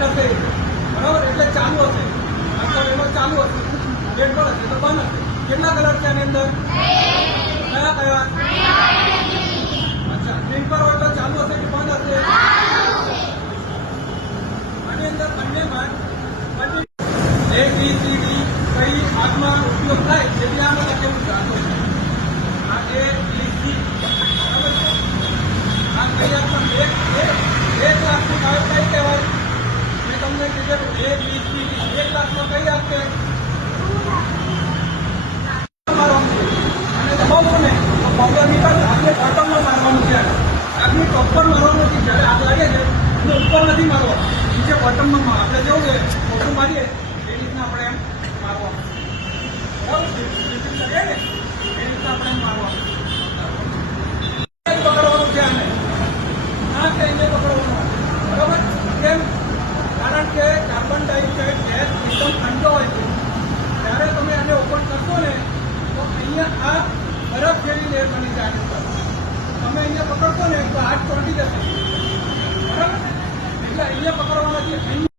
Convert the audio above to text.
Vibrate કરશે બરાબર, એટલે ચાલુ હશે, અથવા એનો ચાલુ હશે, રેડ પર હશે તો બંધ હશે. કેટલા કલર છે આની અંદર? કયા કયા? અચ્છા, ગ્રીન પર હોય તો ચાલુ હશે કે બંધ હશે? આની અંદર બંનેમાં ABCD કઈ આગમાં ઉપયોગ થાય તેથી આમાં લખેલું છે. આ ABC બરાબર છે. આ કઈ આગમાં બે ક્લાસની બાયો કઈ કહેવાય? મેં તમને કીધેલું ABCD બે ક્લાસમાં કઈ આગ છે? અને દબાવશો ને તો પગલા નીકળ આપણે બોટમમાં મારવાનું છે. આગની ટોપ પર મારવાનું નથી. જ્યારે આગ લાગે છે એટલે ઉપર નથી મારવા, નીચે બોટમમાં આપણે જેવું છે ઓછું મારીએ એ રીતના આપણે એમ મારવાનું બરાબર છે. કરીએ ને એ રીતના આપણે એમ મારવાનું પકડવાનું છે. આને ના કે એને પકડવાનું બરાબર. કેમ? કારણ કે કાર્બન ડાયોક્સાઇડ ગેસ એકદમ ઠંડો હોય છે. જ્યારે તમે આને ઓપન કરશો ને તો અહીંયા આ બરફ જેવી લેર બની જાય. તમે અહીંયા પકડશો ને તો હાથ ચોંટી જશે બરાબર. એટલે અહીંયા પકડવાના છે.